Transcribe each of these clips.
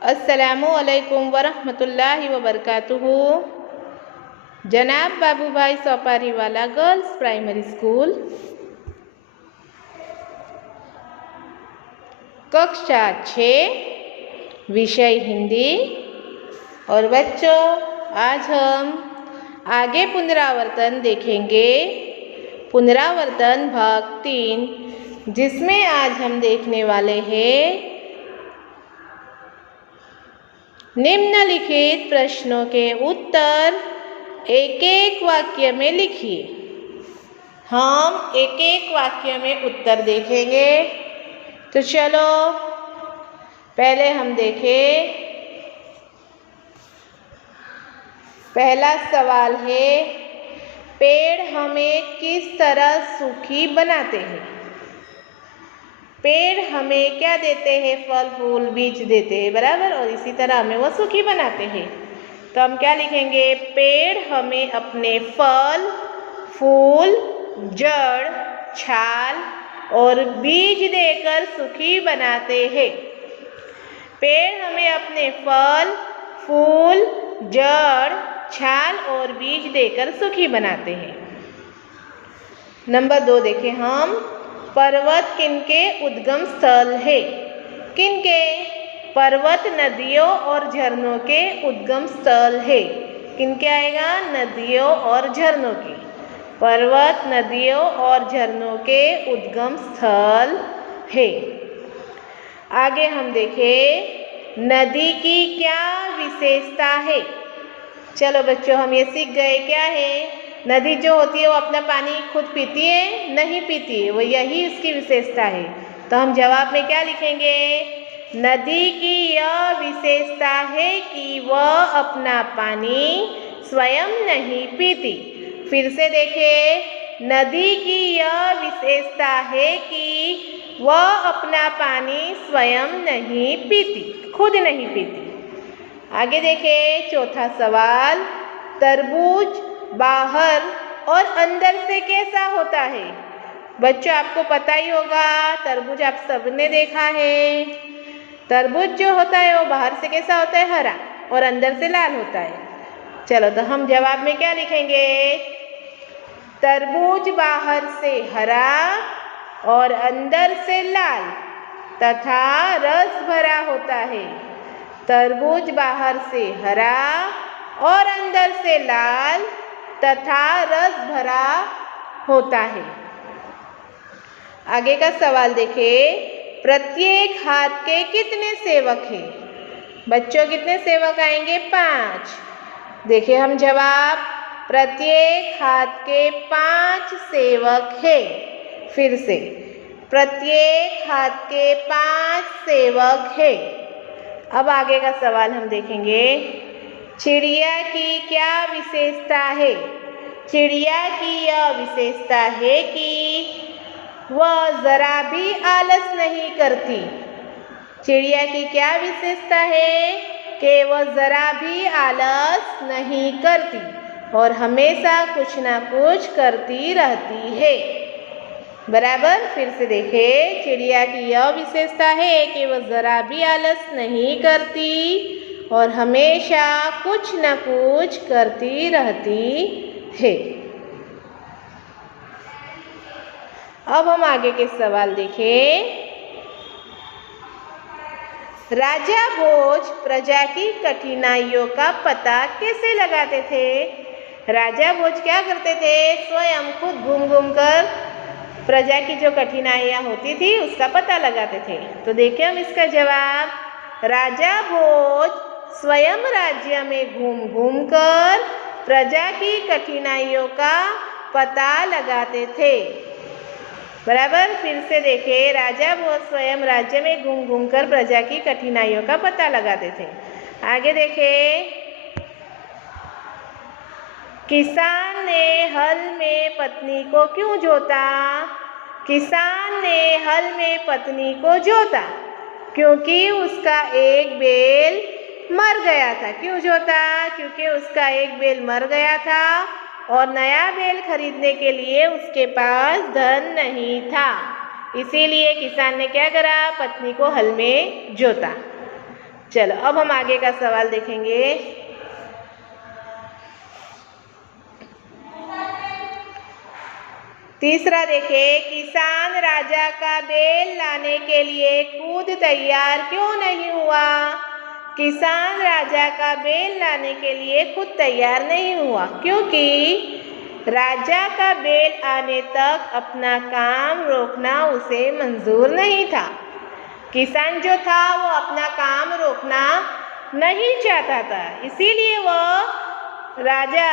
अस्सलामुअलैकुम वरहमतुल्लाहि वबरकातुहू। जनाब बाबूभाई सौपारी वाला गर्ल्स प्राइमरी स्कूल, कक्षा 6, विषय हिंदी। और बच्चों, आज हम आगे पुनरावर्तन देखेंगे, पुनरावर्तन भाग 3, जिसमें आज हम देखने वाले हैं निम्नलिखित प्रश्नों के उत्तर एक एक वाक्य में लिखिए। हम एक एक वाक्य में उत्तर देखेंगे। तो चलो पहले हम देखें। पहला सवाल है, पेड़ हमें किस तरह सुखी बनाते हैं? पेड़ हमें क्या देते हैं? फल फूल बीज देते हैं, बराबर। और इसी तरह हमें वो सुखी बनाते हैं। तो हम क्या लिखेंगे? पेड़ हमें अपने फल, फूल, जड़, छाल और बीज देकर सुखी बनाते हैं। पेड़ हमें अपने फल, फूल, जड़, छाल और बीज देकर सुखी बनाते हैं। नंबर 2 देखें हम। पर्वत किनके उद्गम स्थल है? किनके? पर्वत नदियों और झरनों के उद्गम स्थल है। किनके आएगा? नदियों और झरनों के। पर्वत नदियों और झरनों के उद्गम स्थल है। आगे हम देखें, नदी की क्या विशेषता है? चलो बच्चों, हम ये सीख गए क्या है। नदी जो होती है वो अपना पानी खुद पीती है? नहीं पीती है, वो यही उसकी विशेषता है। तो हम जवाब में क्या लिखेंगे? नदी की यह विशेषता है कि वह अपना पानी स्वयं नहीं पीती। फिर से देखें, नदी की यह विशेषता है कि वह अपना पानी स्वयं नहीं पीती, खुद नहीं पीती। आगे देखें चौथा सवाल, तरबूज बाहर और अंदर से कैसा होता है? बच्चों, आपको पता ही होगा, तरबूज आप सबने देखा है। तरबूज जो होता है वो बाहर से कैसा होता है? हरा, और अंदर से लाल होता है। चलो तो हम जवाब में क्या लिखेंगे? तरबूज बाहर से हरा और अंदर से लाल तथा रस भरा होता है। तरबूज बाहर से हरा और अंदर से लाल तथा रस भरा होता है। आगे का सवाल देखें, प्रत्येक हाथ के कितने सेवक हैं? बच्चों, कितने सेवक आएंगे? 5। देखिए हम जवाब, प्रत्येक हाथ के 5 सेवक हैं। फिर से, प्रत्येक हाथ के 5 सेवक हैं। अब आगे का सवाल हम देखेंगे, चिड़िया की क्या विशेषता है? चिड़िया की यह विशेषता है कि वह जरा भी आलस नहीं करती। चिड़िया की क्या विशेषता है? कि वह जरा भी आलस नहीं करती और हमेशा कुछ ना कुछ करती रहती है, बराबर। फिर से देखें, चिड़िया की यह विशेषता है कि वह जरा भी आलस नहीं करती और हमेशा कुछ न कुछ करती रहती है। अब हम आगे के सवाल देखें। राजा भोज प्रजा की कठिनाइयों का पता कैसे लगाते थे? राजा भोज क्या करते थे? स्वयं खुद घूम घूम कर प्रजा की जो कठिनाइयाँ होती थी उसका पता लगाते थे। तो देखिए हम इसका जवाब, राजा भोज स्वयं राज्य में घूम घूम कर प्रजा की कठिनाइयों का पता लगाते थे, बराबर। फिर से देखें, राजा भोज स्वयं राज्य में घूम घूम कर प्रजा की कठिनाइयों का पता लगाते थे। आगे देखें, किसान ने हल में पत्नी को क्यों जोता? किसान ने हल में पत्नी को जोता क्योंकि उसका एक बैल मर गया था। क्यों जोता? क्योंकि उसका एक बैल मर गया था और नया बैल खरीदने के लिए उसके पास धन नहीं था। इसीलिए किसान ने क्या करा? पत्नी को हल में जोता। चलो अब हम आगे का सवाल देखेंगे। तीसरा देखे, किसान राजा का बेल लाने के लिए खुद तैयार क्यों नहीं हुआ? किसान राजा का बेल लाने के लिए खुद तैयार नहीं हुआ क्योंकि राजा का बेल आने तक अपना काम रोकना उसे मंजूर नहीं था। किसान जो था वो अपना काम रोकना नहीं चाहता था, इसीलिए वह राजा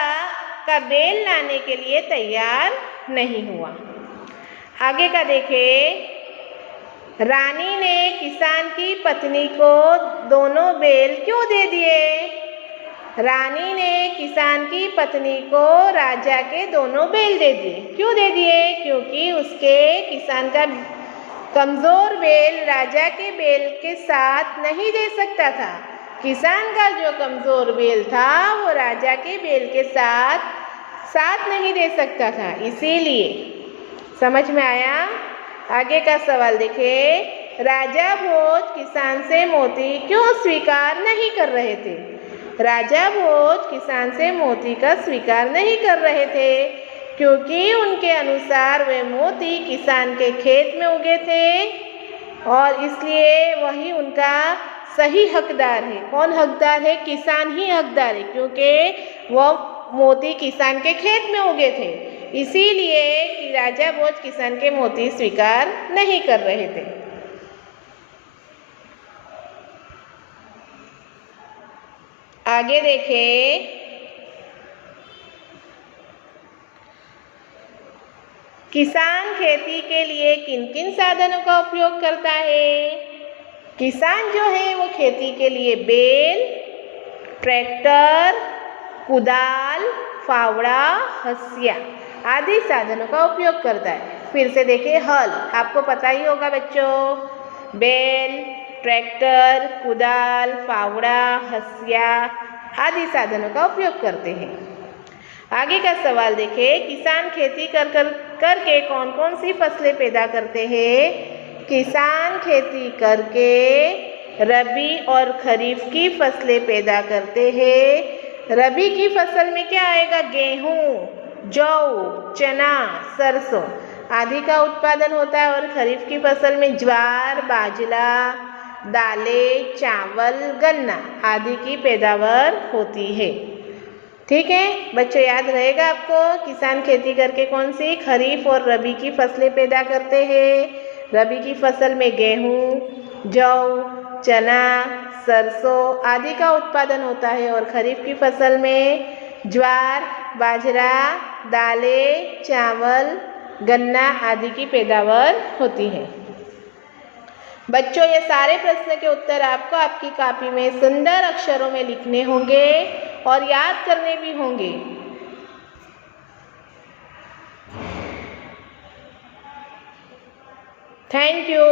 का बेल लाने के लिए तैयार नहीं हुआ। आगे का देखें, रानी ने किसान की पत्नी को दोनों बेल क्यों दे दिए? रानी ने किसान की पत्नी को राजा के दोनों बेल दे दिए। क्यों दे दिए? क्योंकि उसके किसान का कमज़ोर बेल राजा के बेल के साथ नहीं दे सकता था। किसान का जो कमज़ोर बेल था वो राजा के बेल के साथ नहीं दे सकता था, इसीलिए। समझ में आया? आगे का सवाल देखिए, राजा भोज किसान से मोती क्यों स्वीकार नहीं कर रहे थे? राजा भोज किसान से मोती का स्वीकार नहीं कर रहे थे क्योंकि उनके अनुसार वे मोती किसान के खेत में उगे थे और इसलिए वही उनका सही हकदार है। कौन हकदार है? किसान ही हकदार है, क्योंकि वह मोती किसान के खेत में उगे थे, इसीलिए कि राजा भोज किसान के मोती स्वीकार नहीं कर रहे थे। आगे देखें, किसान खेती के लिए किन किन साधनों का उपयोग करता है? किसान जो है वो खेती के लिए बेल, ट्रैक्टर, कुदाल, फावड़ा, हंसिया आदि साधनों का उपयोग करता है। फिर से देखिए, हल आपको पता ही होगा बच्चों, बेल, ट्रैक्टर, कुदाल, फावड़ा, हंसिया आदि साधनों का उपयोग करते हैं। आगे का सवाल देखिए, किसान खेती करके कौन कौन सी फसलें पैदा करते हैं? किसान खेती करके रबी और खरीफ की फसलें पैदा करते हैं। रबी की फसल में क्या आएगा? गेहूँ, जौ, चना, सरसों आदि का उत्पादन होता है और खरीफ की फसल में ज्वार, बाजरा, दालें, चावल, गन्ना आदि की पैदावार होती है। ठीक है बच्चों, याद रहेगा आपको, किसान खेती करके कौन सी? खरीफ और रबी की फसलें पैदा करते हैं। रबी की फसल में गेहूँ, जौ, चना, सरसों आदि का उत्पादन होता है और खरीफ की फसल में ज्वार, बाजरा, दालें, चावल, गन्ना आदि की पैदावार होती है। बच्चों, ये सारे प्रश्न के उत्तर आपको आपकी कॉपी में सुंदर अक्षरों में लिखने होंगे और याद करने भी होंगे। Thank you.